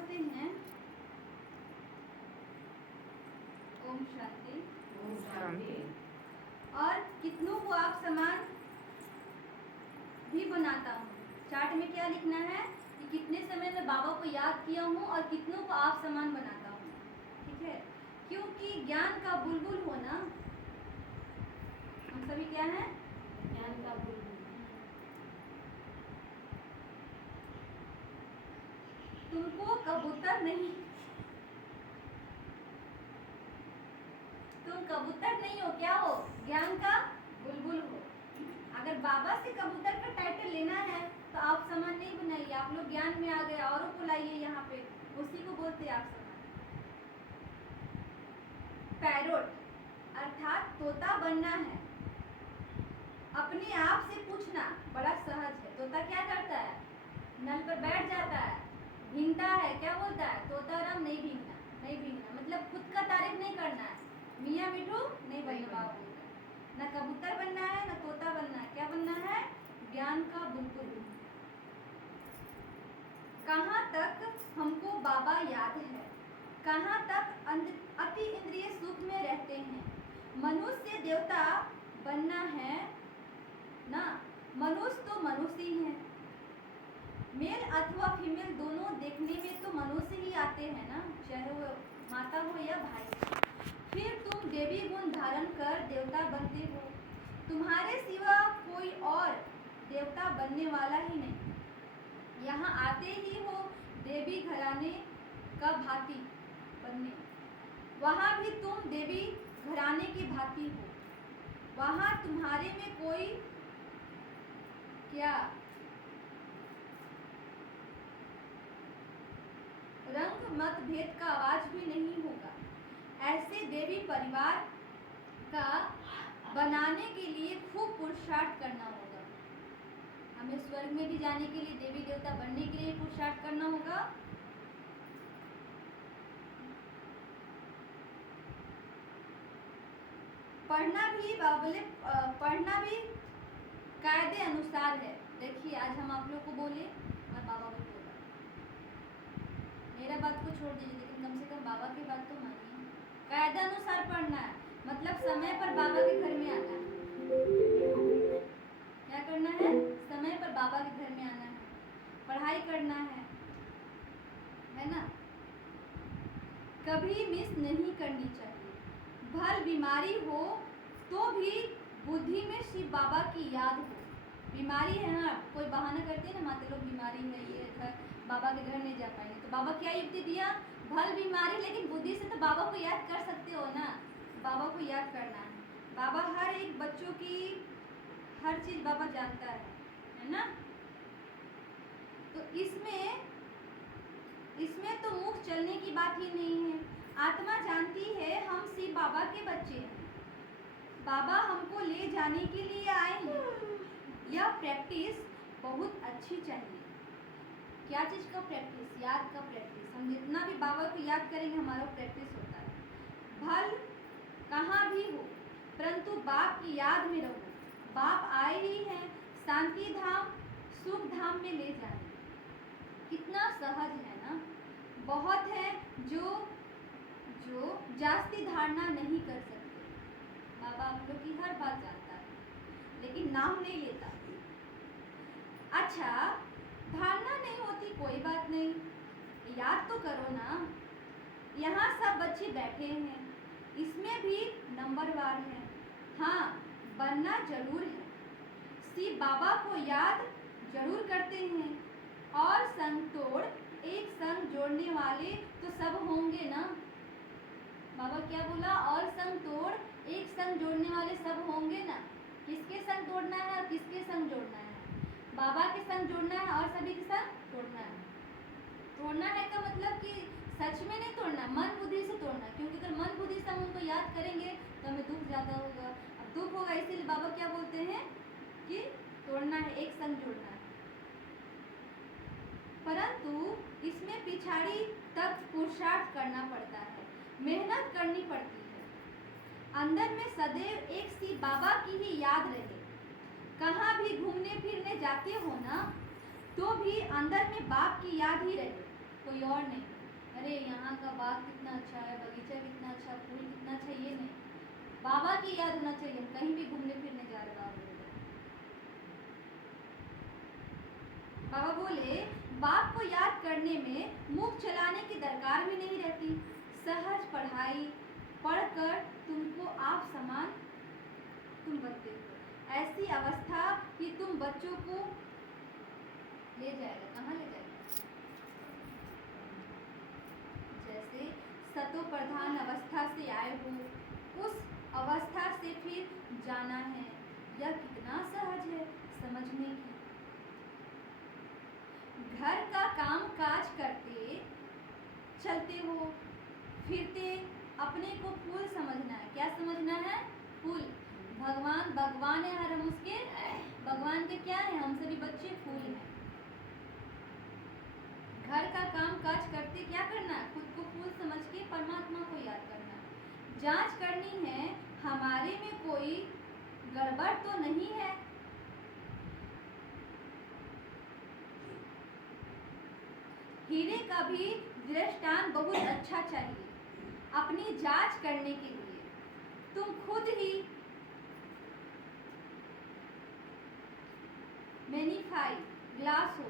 बोलते हैं? ओम शांति। ओम शांति। और कितनों को आप समान भी बनाता हूँ। चार्ट में क्या लिखना है कि कितने समय में बाबा को याद किया हूँ और कितनों को आप समान बनाता हूँ। ठीक है, क्योंकि ज्ञान का बुलबुल होना, हम सभी क्या हैं? ज्ञान का बुलबुल। तुमको कबूतर नहीं, तुम कबूतर नहीं हो, क्या हो? ज्ञान का बुलबुल हो। अगर बाबा से कबूतर का टाइटल लेना है तो आप समान नहीं बनाइए, आप लोग ज्ञान में आ गए, औरों को लाइए यहाँ पे, उसी को बोलते हैं आप समान। पैरोट अर्थात तोता बनना है। अपने आप से पूछना बड़ा सहज है। तोता क्या करता है? नल पर बैठ जाता है, भींगता है, क्या बोलता है? तोता राम नहीं भींगना, नहीं भींगना, मतलब खुद का तारीफ नहीं करना है, मियाँ मिठू नहीं बनना। बाबा बोलता है ना कबूतर बनना है ना तोता बनना है, क्या बनना है? ज्ञान का बुलबुल। कहाँ तक हमको बाबा याद है, कहाँ तक अति इंद्रिय सुख में रहते हैं। मनुष्य देवता बनना है ना, मनुष्य तो मनुष्य ही है। मेल अथवा फीमेल दोनों देखने में तो मनुष्य ही आते हैं ना, चाहे वो माता हो या भाई। फिर तुम देवी गुण धारण कर देवता बनते हो। तुम्हारे सिवा कोई और देवता बनने वाला ही नहीं। यहाँ आते ही हो देवी घराने का भांति बनने, वहाँ भी तुम देवी घराने की भांति हो। वहाँ तुम्हारे में कोई क्या रंग मतभेद का आवाज भी नहीं होगा। ऐसे देवी परिवार का बनाने के लिए खूब पुरुषार्थ करना होगा। हमें स्वर्ग में भी जाने के लिए, देवी देवता बनने के लिए पुरुषार्थ करना होगा। पढ़ना भी कायदे अनुसार है। देखिए आज हम आप लोग को बोले और बाबा को बोला, मेरा बात को छोड़ दीजिए, लेकिन कम से कम बाबा की बात तो मानिए। कायदे अनुसार पढ़ना है, मतलब समय पर बाबा के घर में आना है। क्या करना है? समय पर बाबा के घर में आना है, पढ़ाई करना है ना। कभी मिस नहीं करनी चाहिए। भल बीमारी हो तो भी बुद्धि में शिव बाबा की याद हो। बीमारी है ना, कोई बहाना करते हैं ना, माता लोग बीमारी है, ये घर बाबा के घर नहीं जा पाएंगे, तो बाबा क्या युक्ति दिया? भल बीमारी, लेकिन बुद्धि से तो बाबा को याद कर सकते हो ना। बाबा को याद करना है। बाबा हर एक बच्चों की हर चीज बाबा जानता है ना। तो इसमें तो मुख चलने की बात ही नहीं है। आत्मा जानती है हम शिव बाबा के बच्चे हैं, बाबा हमको ले जाने के लिए आए हैं। यह प्रैक्टिस बहुत अच्छी चाहिए। क्या चीज़ का प्रैक्टिस? याद का प्रैक्टिस। हम जितना भी बाबा को याद करेंगे हमारा प्रैक्टिस होता है। भल कहाँ भी हो परंतु बाप की याद में रहो। बाप आए ही हैं शांति धाम सुख धाम में ले जाने। कितना सहज है ना। बहुत है जो जास्ती धारणा नहीं कर सकते। बाबा आप लोग की हर बात जानता है, लेकिन नाम नहीं लेता। अच्छा, धारणा नहीं होती कोई बात नहीं, याद तो करो ना। यहाँ सब बच्चे बैठे हैं, इसमें भी नंबरवार है। हाँ, बनना जरूर है। शिव बाबा को याद जरूर करते हैं। और संग तोड़ एक संग जोड़ने वाले तो सब होंगे ना। बाबा क्या बोला? और संग तोड़ एक संग जोड़ने वाले सब होंगे ना। किसके संग तोड़ना है और किसके संग जोड़ना है? बाबा के संग जोड़ना है और सभी के संग तोड़ना है। तोड़ना है का मतलब कि सच में नहीं तोड़ना, मन बुद्धि से तोड़ना। क्योंकि अगर मन बुद्धि से हम उनको याद करेंगे तो हमें दुख ज़्यादा होगा। अब दुख होगा, इसीलिए बाबा क्या बोलते हैं कि तोड़ना है, एक संग जोड़ना है। परंतु इसमें पिछाड़ी तक पुरुषार्थ करना पड़ता है, मेहनत करनी पड़ती है। अंदर में सदैव एक सी बाबा की ही याद रहे। कहाँ भी घूमने फिरने जाते हो ना, तो भी अंदर में बाप की याद ही रहे, कोई और नहीं। बाग कितना अच्छा है, बगीचा कितना अच्छा, फूल कितना अच्छा, ये नहीं, बाबा की याद होना चाहिए। हम कहीं भी घूमने फिरने जा रहे बाबा बोले, बाबा बोले बाप को याद करने में मुख चलाने की दरकार भी नहीं रहती। सहज पढ़ाई पढ़कर तुमको आप समान तुम बनते हो। ऐसी अवस्था कि तुम बच्चों को ले जाएगा, कहाँ ले जाएगा? जैसे सतो प्रधान अवस्था से आए हो, उस अवस्था से फिर जाना है। यह कितना सहज है समझने की। घर का काम काज करते चलते हो फिरते अपने को फूल समझना है। क्या समझना है? फूल। भगवान भगवान है, हर हम उसके भगवान के क्या है? हम सभी बच्चे फूल हैं। घर का काम काज करते क्या करना है? खुद को फूल समझ के परमात्मा को याद करना है। जांच करनी है हमारे में कोई गड़बड़ तो नहीं है। हीरे का भी दृष्टांत बहुत अच्छा चाहिए अपनी जांच करने के लिए। तुम खुद ही मैग्नीफाई ग्लास हो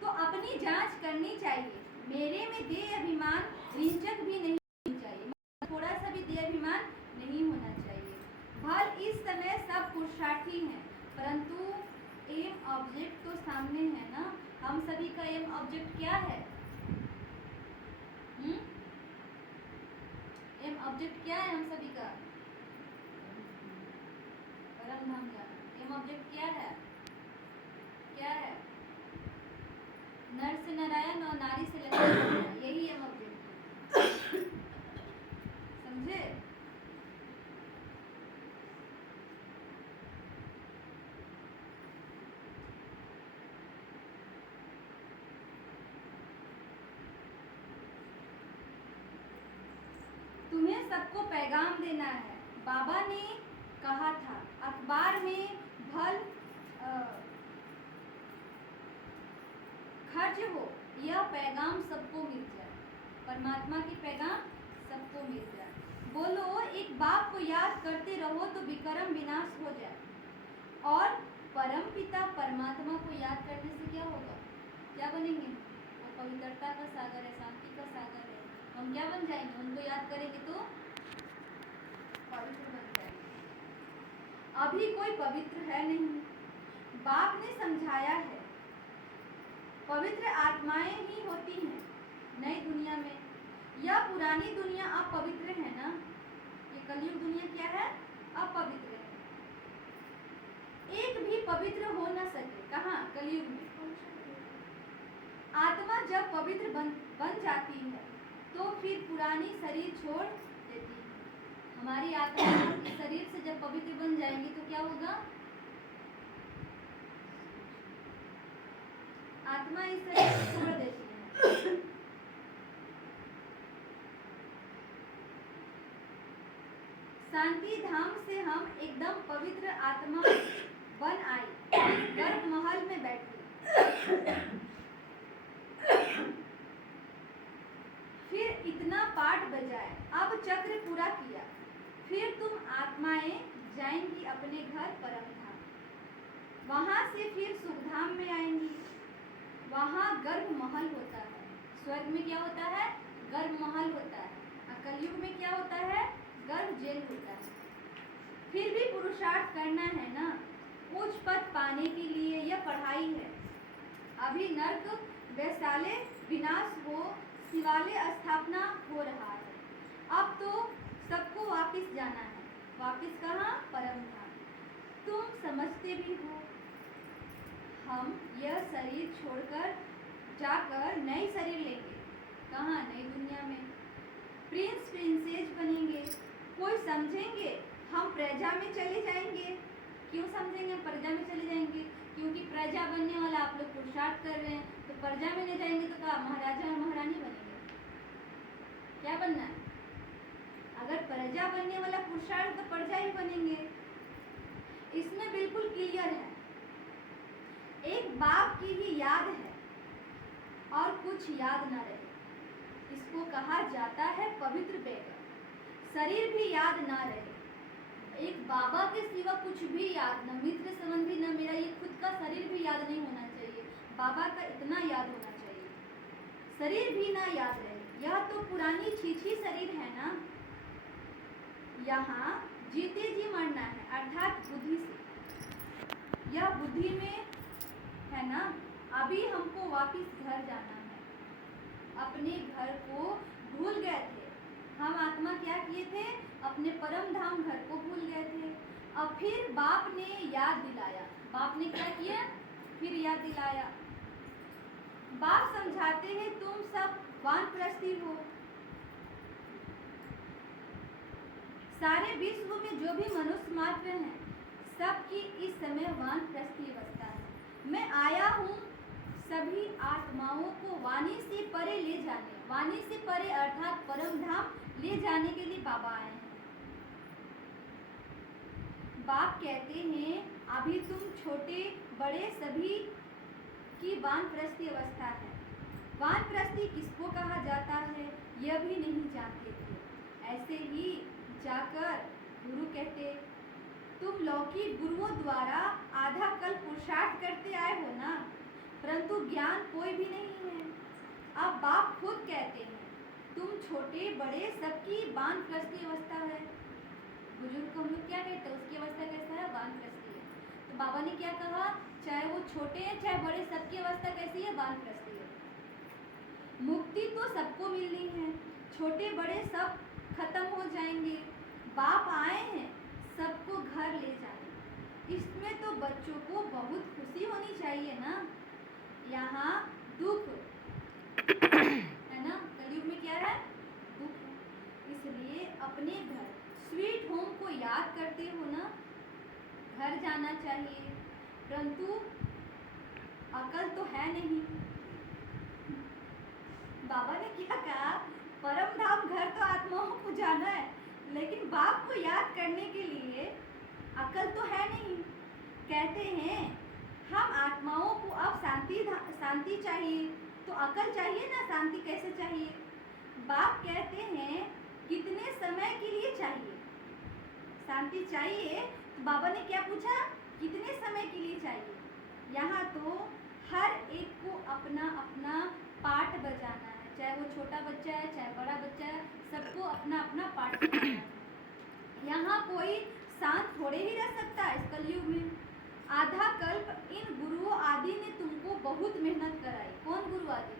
तो अपनी जांच करनी चाहिए। मेरे में देह अभिमान रिंचक भी नहीं होनी चाहिए, थोड़ा सा भी देह अभिमान नहीं होना चाहिए। भल इस समय सब पुरुषार्थी हैं, परंतु एम ऑब्जेक्ट तो सामने है ना। हम सभी का एम ऑब्जेक्ट क्या है? एम ऑब्जेक्ट क्या है हम सभी का? परम धाम जाना। एम ऑब्जेक्ट क्या है? क्या है? नर से नारायण और नारी से लक्ष्मी, यही एम ऑब्जेक्ट है। समझे? तुम्हें सबको पैगाम देना है। बाबा ने कहा था अखबार में भल खर्च हो, यह पैगाम सबको मिल जाए। परमात्मा की पैगाम सबको मिल जाए। बोलो एक बाप को याद करते रहो तो विक्रम विनाश हो जाए। और परम पिता परमात्मा को याद करने से क्या होगा? क्या बनेंगे? वो पवित्रता का सागर है, शांति का सागर है। हम क्या बन जाएंगे? उनको याद करेंगे तो पवित्र बन जाएंगे। अभी कोई पवित्र है नहीं। बाप ने समझाया है पवित्र आत्माएं ही होती हैं नई दुनिया में। यह पुरानी दुनिया अपवित्र है ना। ये कलयुग दुनिया क्या है? अपवित्र है। एक भी पवित्र हो न सके। कहाँ? कलयुग में। आत्मा जब पवित्र बन जाती है तो फिर पुरानी शरीर छोड़ देती है। हमारी आत्मा इस शरीर से जब पवित्र बन जाएंगी तो क्या होगा? आत्मा इस शरीर को छोड़ देती है। शांति धाम से हम एकदम पवित्र आत्मा बन आई, गर्भ महल में बैठी। फिर इतना पाठ बजाए, अब चक्र पूरा किया, फिर तुम आत्माएं जाएंगी अपने घर परम धाम। वहां से फिर सुखधाम में आएंगी। वहां गर्भ महल होता है। स्वर्ग में क्या होता है? गर्भ महल होता है। और कलयुग में क्या होता है? गर्भ जेल होता है। फिर भी पुरुषार्थ करना है ना। उच्च पद पाने के लिए यह पढ़ाई है। अभी नर्क वैशाले विनाश हो, शिवालय स्थापना हो रहा है। अब तो सबको वापिस जाना है। वापिस कहाँ? परम धाम। तुम समझते भी हो हम यह शरीर छोड़कर जाकर नई शरीर लेंगे। कहाँ? नई दुनिया में। प्रिंस प्रिंसेस बनेंगे। कोई समझेंगे हम प्रजा में चले जाएंगे। क्यों समझेंगे प्रजा में चले जाएंगे? क्योंकि प्रजा बनने वाला आप लोग पुरुषार्थ कर रहे हैं, तो प्रजा में ले जाएंगे तो क्या महाराजा और महारानी बनेंगे? क्या बनना है? अगर प्रजा बनने वाला पुरुषार्थ तो प्रजा ही बनेंगे। इसमें बिल्कुल क्लियर है। एक बाप की ही याद है और कुछ याद ना रहे, इसको कहा जाता है पवित्र बेगर। शरीर भी याद ना रहे। एक बाबा के सिवा कुछ भी याद, न मित्र संबंधी, न मेरा ये खुद का शरीर भी याद नहीं होना चाहिए। बाबा का इतना याद होना चाहिए, शरीर भी ना याद रहे। यह तो पुरानी छीछी शरीर है ना। यहाँ जीते जी मरना है, अर्थात बुद्धि से। यह बुद्धि में है ना। अभी हमको वापिस घर जाना है। अपने घर को भूल गए थे हम। आत्मा क्या किए थे? अपने परम धाम घर को भूल गए थे। अब फिर बाप ने याद दिलाया। बाप ने क्या किया? फिर याद दिलाया। बाप समझाते हैं तुम सब वानप्रस्थी हो। सारे विश्व में जो भी मनुष्य मात्र हैं, सबकी इस समय वानप्रस्थी अवस्था है। मैं आया हूँ सभी आत्माओं को वाणी से परे ले जाने। वाणी से परे अर्थात परम धाम ले जाने के लिए बाबा आए हैं। बाप कहते हैं अभी तुम छोटे बड़े सभी की वानप्रस्थी अवस्था है। वानप्रस्थी किसको कहा जाता है यह भी नहीं जानते थे। ऐसे ही जाकर गुरु कहते, तुम लौकिक गुरुओं द्वारा आधा कल्प पुरुषार्थ करते आए हो ना, परंतु ज्ञान कोई भी नहीं है। अब बाप खुद कहते हैं तुम छोटे बड़े सबकी वानप्रस्थी अवस्था है। बुजुर्ग को हम लोग क्या कहते हैं? उसकी अवस्था कैसा है? वानप्रस्थी है। तो बाबा ने क्या कहा? चाहे वो छोटे हैं चाहे बड़े, सबकी अवस्था कैसी है? वानप्रस्थी है। मुक्ति तो सबको मिलनी है। छोटे बड़े सब खत्म हो जाएंगे। बाप आए हैं सबको घर ले जाने। इसमें तो बच्चों को बहुत खुशी होनी चाहिए ना। यहाँ दुख है ना, कलयुग में क्या है? दुख है। इसलिए अपने घर स्वीट होम को याद करते हो ना। घर जाना चाहिए, परंतु अकल तो है नहीं। बाबा ने क्या कहा? परम धाम घर तो आत्माओं को जाना है, लेकिन बाप को याद करने के लिए अकल तो है नहीं। कहते हैं हम आत्माओं को अब शांति चाहिए, तो अकल चाहिए ना। शांति कैसे चाहिए? बाप कहते हैं कितने समय के लिए चाहिए शांति चाहिए? तो बाबा ने क्या पूछा? कितने समय के लिए चाहिए? यहाँ तो हर एक को अपना अपना पार्ट बजाना है। चाहे वो छोटा बच्चा है चाहे बड़ा बच्चा है, सबको अपना अपना पार्ट बजाना है। यहाँ कोई शांत थोड़े ही रह सकता है इस कलयुग में। आधा कल्प इन गुरुओं आदि ने तुमको बहुत मेहनत कराई। कौन गुरु आदि?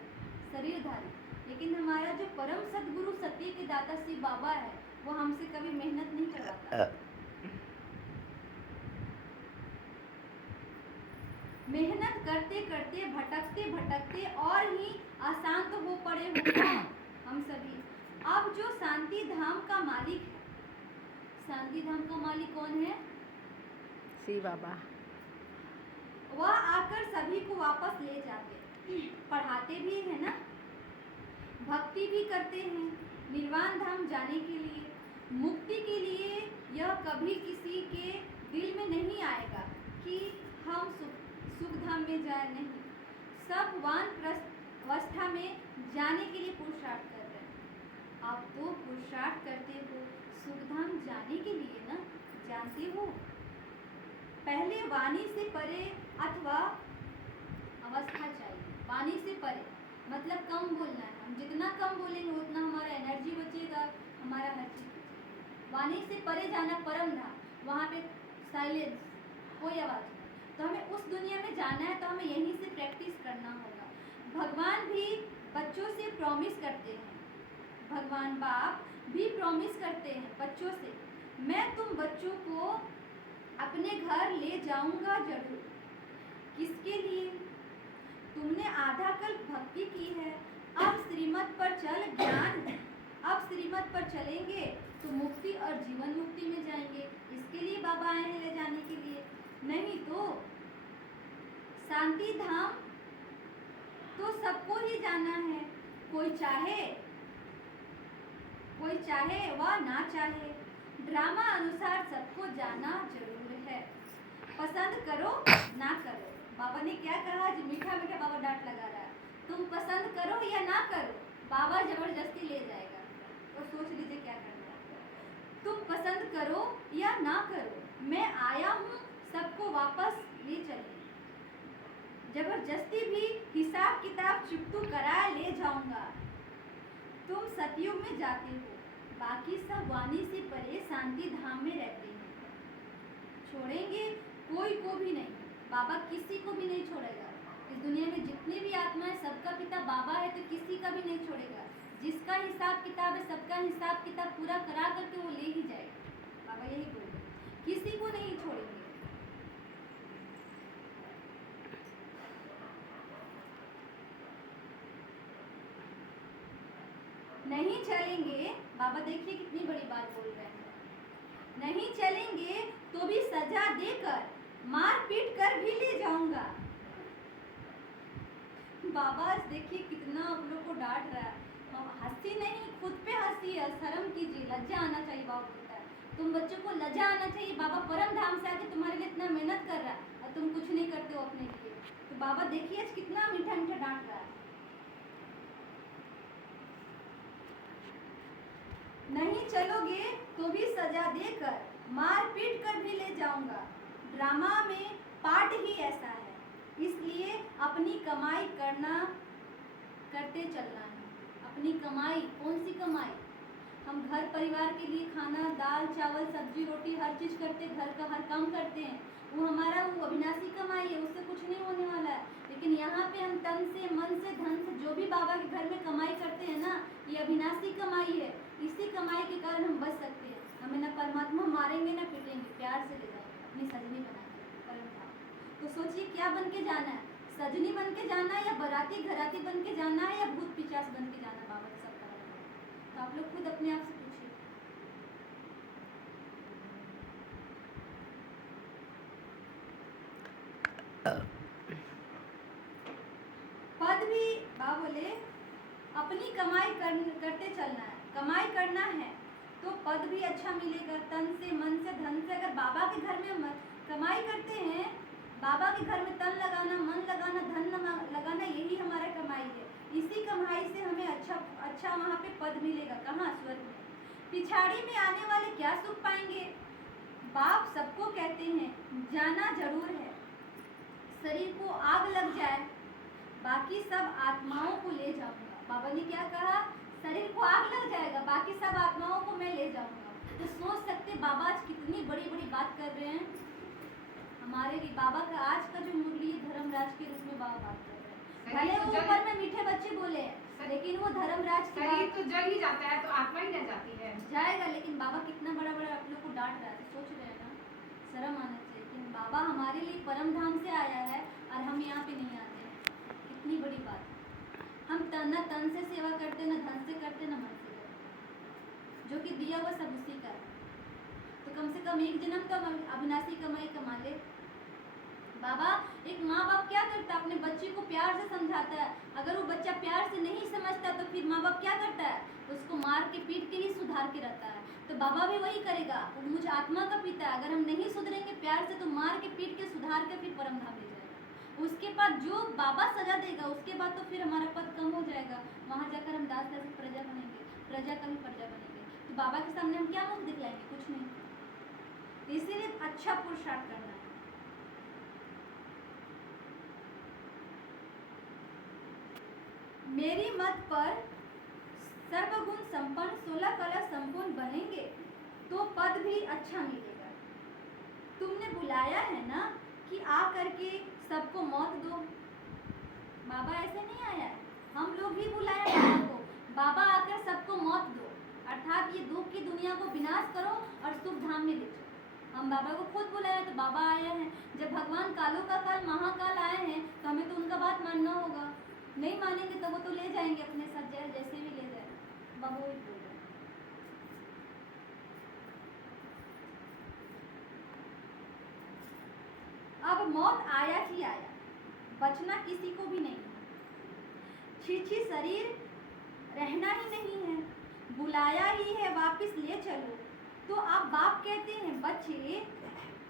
शरीरधारी। लेकिन हमारा जो परम सदगुरु सत्य के दाता श्री बाबा है, वो हमसे कभी मेहनत नहीं करवाता। मेहनत करते करते भटकते भटकते और ही अशांत हो पड़े हो हम सभी। अब जो शांति धाम का मालिक है, शांति धाम का मालिक कौन है? श्री बाबा। वह आकर सभी को वापस ले जाते, पढ़ाते भी है ना, भक्ति भी करते हैं निर्वाण धाम जाने के लिए, मुक्ति के लिए। यह कभी किसी के दिल में नहीं आएगा कि हम सुख धाम में जाए। नहीं, सब वानप्रस्थ अवस्था में जाने के लिए पुरुषार्थ कर रहे हैं। आप तो पुरुषार्थ करते हो सुख धाम जाने के लिए ना, जानते हो। पहले वाणी से परे अथवा अवस्था चाहिए। वाणी से परे मतलब कम बोलना है। हम जितना कम बोलेंगे उतना हमारा एनर्जी बचेगा, हमारा हर चीज बचेगा। वाणी से परे जाना परम धाम, वहाँ पे साइलेंस, कोई आवाज़ नहीं। तो हमें उस दुनिया में जाना है, तो हमें यहीं से प्रैक्टिस करना होगा। भगवान भी बच्चों से प्रॉमिस करते हैं। भगवान बाप भी प्रॉमिस करते हैं बच्चों से, मैं तुम बच्चों को अपने घर ले जाऊंगा जरूर। किसके लिए? तुमने आधा कल्प भक्ति की है, अब श्रीमत पर चल ज्ञान है। अब श्रीमत पर चलेंगे तो मुक्ति और जीवन मुक्ति में जाएंगे। इसके लिए बाबा आए हैं ले जाने के लिए। नहीं तो शांति धाम तो सबको ही जाना है। कोई चाहे व ना चाहे, ड्रामा अनुसार सबको जाना जरूर है। पसंद करो ना करो। बाबा ने क्या कहा? जो मीठा मीठा बाबा डांट लगा रहा है, तुम पसंद करो या ना करो, बाबा जबरदस्ती ले जाएगा तो सोच लीजिए क्या करना है। तुम पसंद करो या ना करो, मैं आया हूँ सबको वापस ले चलने। जबरदस्ती भी हिसाब किताब चुकतू करा ले जाऊंगा। तुम सतयुग में जाते हो, बाकी सब वाणी से परे शांति धाम में रहते हैं। छोड़ेंगे कोई को भी नहीं, बाबा किसी को भी नहीं छोड़ेगा। इस दुनिया में जितनी भी आत्मा है सबका पिता बाबा है, तो किसी का भी नहीं छोड़ेगा। जिसका हिसाब किताब है सबका हिसाब किताब पूरा करा करके वो ले ही जाएगा। बाबा यही बोल रहे, किसी को नहीं छोड़ेंगे। नहीं चलेंगे, बाबा देखिए कितनी बड़ी बात बोल रहे हैं। नहीं चलेंगे तो भी सजा देकर मार पीट कर भी ले जाऊंगा। बाबा देखिए कितना आप लोग को डांट रहा है। हंसी नहीं, खुद पे हंसी है, शर्म कीजिए, लज्जा आना चाहिए। बाबा बोलता है तुम बच्चों को लज्जा आना चाहिए। बाबा परम धाम से आके तुम्हारे लिए इतना मेहनत कर रहा है और तुम कुछ नहीं करते हो अपने लिए। तो बाबा देखिए आज कितना मीठा मीठा डांट रहा है। नहीं चलोगे तो भी सजा देकर मार पीट कर भी ले जाऊंगा। ड्रामा में पार्ट ही ऐसा है, इसलिए अपनी कमाई करते चलना है। अपनी कमाई, कौन सी कमाई? हम घर परिवार के लिए खाना दाल चावल सब्जी रोटी हर चीज़ करते, घर का हर काम करते हैं। वो हमारा वो अविनाशी कमाई है, उससे कुछ नहीं होने वाला है। लेकिन यहाँ पे हम तन से मन से धन से जो भी बाबा के घर में कमाई करते हैं ना, ये अविनाशी कमाई है। इसी कमाई के कारण हम बच सकते हैं। हमें ना परमात्मा मारेंगे ना पीटेंगे, प्यार से ले जाएंगे अपनी सजनी बना के परम धाम। तो सोचिए क्या बन के जाना है, सजनी बन के जाना है या बराती घराती बन के जाना है या भूत पिचास बन के जाना है बाबा के सब तरह। तो आप लोग खुद अपने आप से पूछिए। पद भी बाबा बोले अपनी कमाई करते चलना है। कमाई करना है तो पद भी अच्छा मिलेगा, तन से मन से धन से। अगर बाबा के घर में कमाई करते हैं, बाबा के घर में तन लगाना मन लगाना धन लगाना, यही हमारा कमाई है। इसी कमाई से हमें अच्छा वहाँ पे पद मिलेगा। कहाँ? स्वर्ग में। पिछाड़ी में आने वाले क्या सुख पाएंगे? बाप सबको कहते हैं जाना जरूर है। शरीर को आग लग जाए, बाकी सब आत्माओं को ले जाऊंगा। बाबा ने क्या कहा? शरीर को आग लग जाएगा, बाकी सब आत्माओं को मैं ले जाऊंगा। तो सोच सकते बाबा आज कितनी बड़ी बड़ी बात कर रहे हैं हमारे लिए। बाबा का आज का जो मुरली धर्मराज के रूप में बाबा बात कर रहे हैं। भले वो ऊपर में मीठे बच्चे बोले, लेकिन वो धर्मराज की शरीर तो जल ही जाता है तो आत्मा ही रह जाती है। जाएगा, लेकिन बाबा कितना बड़ा बड़ा आप लोग को डांट रहा है। तो सोच रहे हैं ना, शर्म आना चाहिए कि बाबा हमारे लिए परम धाम से आया है और हम यहाँ पे नहीं आते हैं। कितनी बड़ी बात है। हम ना तन से सेवा करते, ना धन से करते, ना मन से करते। जो कि दिया हुआ सब उसी का है। तो कम से कम एक जन्म तो अविनाशी कमाई कमा ले। बाबा एक माँ बाप क्या करता है? अपने बच्चे को प्यार से समझाता है। अगर वो बच्चा प्यार से नहीं समझता तो फिर माँ बाप क्या करता है? उसको मार के पीट के ही सुधार के रहता है। तो बाबा भी वही करेगा। वो मुझे आत्मा का पिता है, अगर हम नहीं सुधरेंगे प्यार से तो मार के पीट के सुधार के फिर परम धाम ले जाएगा। उसके बाद जो बाबा सजा देगा उसके बाद तो फिर हमारा पद कम हो जाएगा। वहाँ जाकर हम दास दासी प्रजा बनेंगे, प्रजा का भी प्रजा बनेंगे। तो बाबा के सामने हम क्या मुख दिखलाएंगे? कुछ नहीं। इसीलिए अच्छा पुरुषार्थ करना है। मेरी मत पर सर्वगुण संपन्न 16 कला संपूर्ण बनेंगे तो पद भी अच्छा मिलेगा। तुमने बुलाया है ना कि आ करके सबको मौत दो। बाबा ऐसे नहीं आया है, हम लोग ही बुलाया बाबा को। बाबा आकर सबको मौत दो, अर्थात ये दुख की दुनिया को विनाश करो और सुख धाम में ले जाओ। हम बाबा को खुद बुलाया तो बाबा आए हैं। जब भगवान कालों का काल महाकाल आए हैं तो हमें तो उनका बात मानना होगा। नहीं मानेंगे तो वो तो ले जाएंगे अपने साथ, जैसे भी ले जाए। बाबा वही बोल रहे हैं। अब मौत आया ही आया, बचना किसी को भी नहीं है। छी शरीर रहना ही नहीं है, बुलाया ही है वापस ले चलो। तो आप बाप कहते हैं बच्चे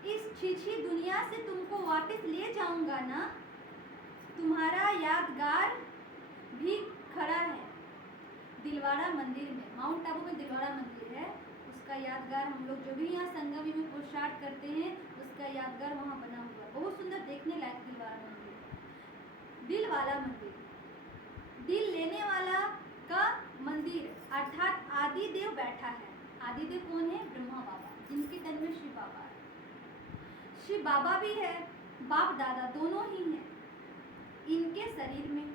इस छी दुनिया से तुमको वापस ले जाऊंगा ना। तुम्हारा यादगार भी खड़ा है, दिलवाड़ा मंदिर में, माउंट आबू में दिलवाड़ा मंदिर है, उसका यादगार हम लोग जो भी यहाँ संगमी में पुरुषार्थ करते हैं उसका यादगार वहाँ बना हुआ है। बहुत सुंदर देखने लायक दिलवाड़ा मंदिर। दिल वाला मंदिर, दिल लेने वाला का मंदिर अर्थात आदिदेव बैठा है। आदिदेव कौन है? ब्रह्मा बाबा, जिनके तन में शिव बाबा है। शिव बाबा भी है, बाप दादा दोनों ही हैं इनके शरीर में।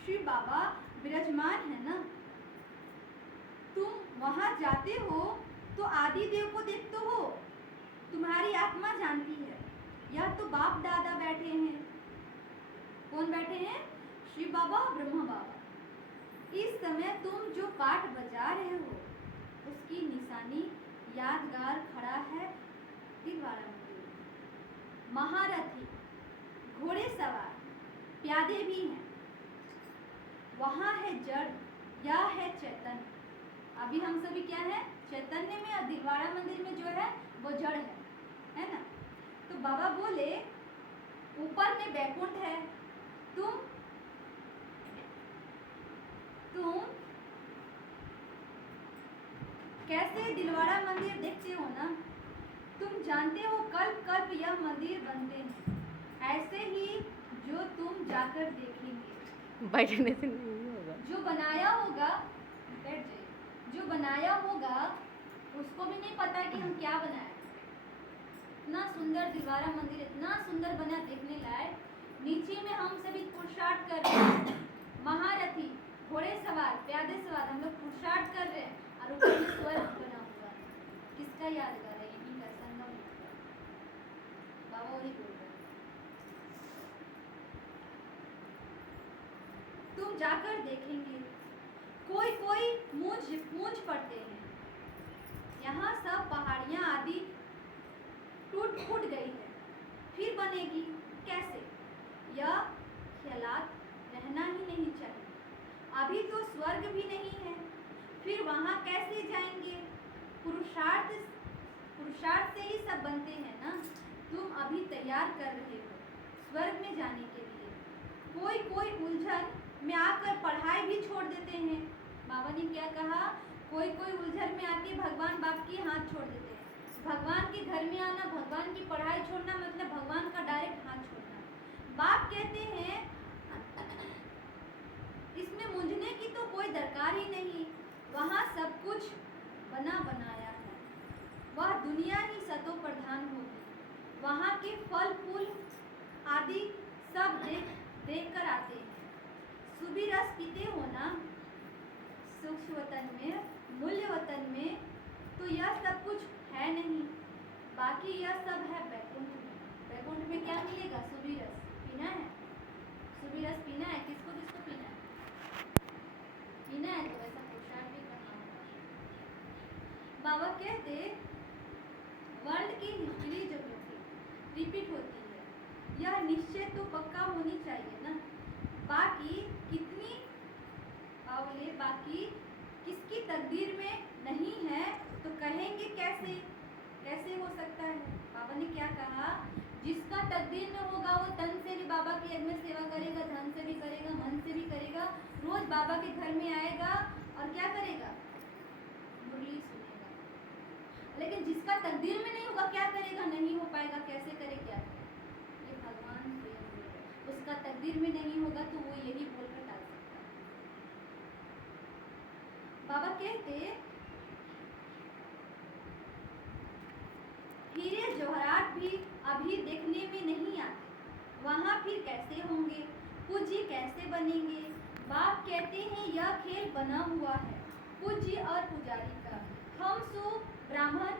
शिव बाबा विराजमान है ना। तुम वहां जाते हो तो आदिदेव को देखते हो, तुम्हारी आत्मा जानती है यह तो बाप दादा बैठे हैं। कौन बैठे हैं? शिव बाबा और ब्रह्मा बाबा। इस समय तुम जो पाठ बजा रहे हो उसकी निशानी यादगार खड़ा है दिलवाड़ा मंदिर में। महारथी, घोड़े सवार, प्यादे भी हैं। वहाँ है जड़, यह है चैतन्य। अभी हम सभी क्या है? चैतन्य में, और दिलवाड़ा मंदिर में जो है वो जड़ है ना। तो बाबा बोले ऊपर में बैकुंठ है, तुम कैसे दिलवाड़ा मंदिर देखते हो ना, तुम जानते हो कल्प कल्प यह मंदिर बनते हैं। ऐसे ही जो तुम जाकर देखेंगे, बैठने से नहीं होगा। जो बनाया होगा, बैठ जाइए, जो बनाया होगा उसको भी नहीं पता कि हम क्या बनाए। इतना सुंदर दिलवाड़ा मंदिर, इतना सुंदर बना देखने लायक। नीचे में हम सभी पुरुषार्थ कर रहे हैं, महारथी, घोड़े सवार, प्यादे सवार, हम लोग पुरुषार्थ कर रहे हैं। और ऊपर में स्वर्ग बना हुआ है। किसका यादगार है? यही का संगम। बाबा वही बोल रहे हैं। तुम जाकर देखेंगे, कोई कोई मूंछ पड़ते हैं। यहाँ सब पहाड़ियाँ आदि टूट फूट गई है, फिर बनेगी कैसे? यह ख्यालात रहना ही नहीं चाहिए। अभी तो स्वर्ग भी नहीं है, फिर वहाँ कैसे जाएंगे? पुरुषार्थ से ही सब बनते हैं ना। तुम अभी तैयार कर रहे हो स्वर्ग में जाने के लिए। कोई उलझन में आकर पढ़ाई भी छोड़ देते हैं। बाबा ने क्या कहा? कोई उलझन में आके भगवान बाप की हाथ छोड़ देते हैं। भगवान के घर में आना, भगवान की पढ़ाई छोड़ना मतलब भगवान का डायरेक्ट हाथ छोड़ना। बाप कहते हैं इसमें मूंझने की तो कोई दरकार ही नहीं, वहाँ सब कुछ बना बनाया है। वह दुनिया ही सतो प्रधान होगी। वहाँ के फल फूल आदि सब देख कर आते हैं। सुबी रस पीते हो ना सूक्ष्म वतन में, मूल्य वतन में, तो यह सब कुछ है नहीं। बाकी यह सब है बैकुंठ में। बैकुंठ में क्या मिलेगा? सुबी रस पीना है। सुबी रस पीना है। किसको किसको पीना है? पीना है तो वैसा पुरुषार्थ भी करना होगा। बाबा कहते वर्ल्ड की हिस्ट्री जो होती रिपीट होती है, यह निश्चय तो पक्का होनी चाहिए ना। बाकी कितनी अवले, बाकी किसकी तकदीर में नहीं है तो कहेंगे कैसे? कैसे हो सकता है? बाबा ने क्या कहा? जिसका तकदीर में होगा वो तन से भी बाबा की यज्ञ में सेवा करेगा, धन से भी करेगा, मन से भी करेगा, रोज बाबा के घर में आएगा और क्या करेगा? मुरली सुनेगा। लेकिन जिसका तकदीर में नहीं होगा क्या करेगा? नहीं हो पाएगा। कैसे करे? क्या करे? ये भगवान स्वयं बोल रहे हैं। उसका तकदीर में नहीं होगा तो वो यही बोलकर डाल सकता है। बाबा कहते हीरे जवाहरात भी अभी देखने में नहीं आते, वहाँ फिर कैसे होंगे? पूज्य कैसे बनेंगे? बाप कहते हैं यह खेल बना हुआ है पूज्य और पुजारी का। हम सो ब्राह्मण,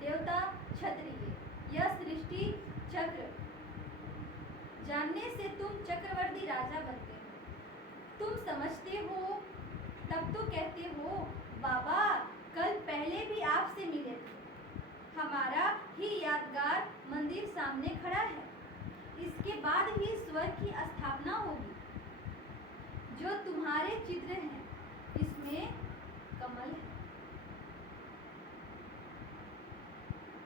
देवता, क्षत्रिय, यह सृष्टि चक्र। जानने से तुम चक्रवर्ती राजा बनते हो। तुम समझते हो तब तो कहते हो बाबा कल पहले भी आपसे मिले थे, हमारा ही यादगार मंदिर सामने खड़ा है। इसके बाद ही स्वर्ग की स्थापना होगी। जो तुम्हारे चित्र हैं इसमें कमल है।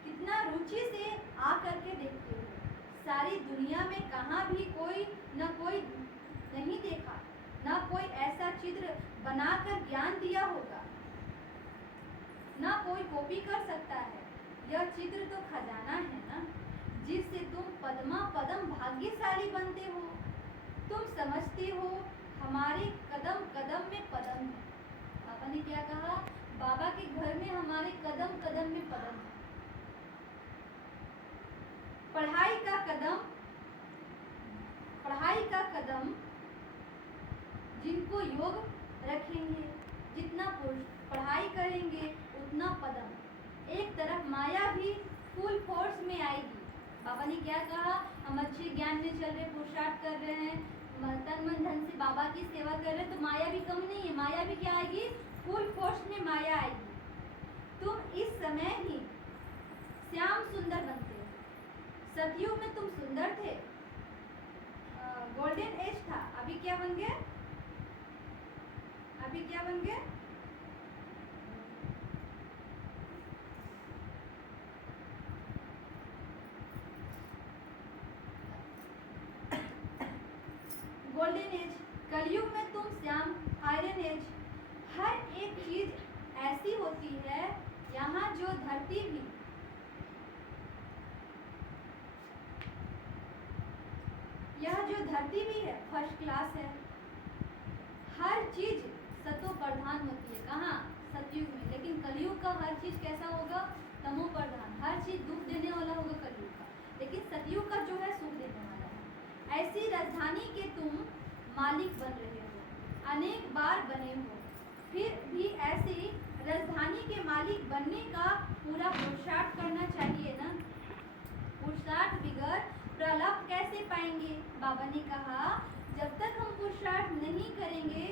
कितना रुचि से आ करके देखते हो। सारी दुनिया में कहाँ भी कोई न कोई नहीं देखा, न कोई ऐसा बनाकर ज्ञान दिया होगा। ना कोई कॉपी कर सकता है। यह चित्र तो खजाना है ना, जिससे तुम पद्मा पदम भाग्यशाली बनते हो। तुम समझते हो हमारे कदम कदम में पदम है। पापा ने क्या कहा? बाबा के घर में हमारे कदम कदम में पदम है। पढ़ाई का कदम जिनको योग रखेंगे, जितना पढ़ाई करेंगे उतना पदम। एक तरफ माया भी फुल फोर्स में आएगी। बाबा ने क्या कहा? हम अच्छे ज्ञान में चल रहे, पुरुषार्थ कर रहे हैं, तन मन धन से बाबा की सेवा कर रहे हैं, तो माया भी कम नहीं है। माया भी क्या आएगी? फुल फोर्स में माया आएगी। तुम इस समय ही श्याम सुंदर बनते हो। सतयुग में तुम सुंदर थे, गोल्डन एज था। अभी क्या बन गए? अभी क्या बन गए? Golden age. कलयुग में तुम श्याम आयरन एज। हर एक चीज ऐसी होती है यहाँ जो धरती भी है फर्स्ट क्लास है। हर चीज सतो प्रधान होती है। कहाँ? सतयुग में। लेकिन कलयुग का हर चीज कैसा होगा? तमो प्रधान। हर चीज दुख देने वाला होगा कलयुग का, लेकिन सतयुग का जो है सुख देने वाला है। ऐसी राजधानी के तुम मालिक बन रहे हो, अनेक बार बने हो, फिर भी ऐसी राजधानी के मालिक बनने का पूरा पुरुषार्थ करना चाहिए ना। पुरुषार्थ बिगड़ प्रलाप कैसे पाएंगे? बाबा ने कहा जब तक हम पुरुषार्थ नहीं करेंगे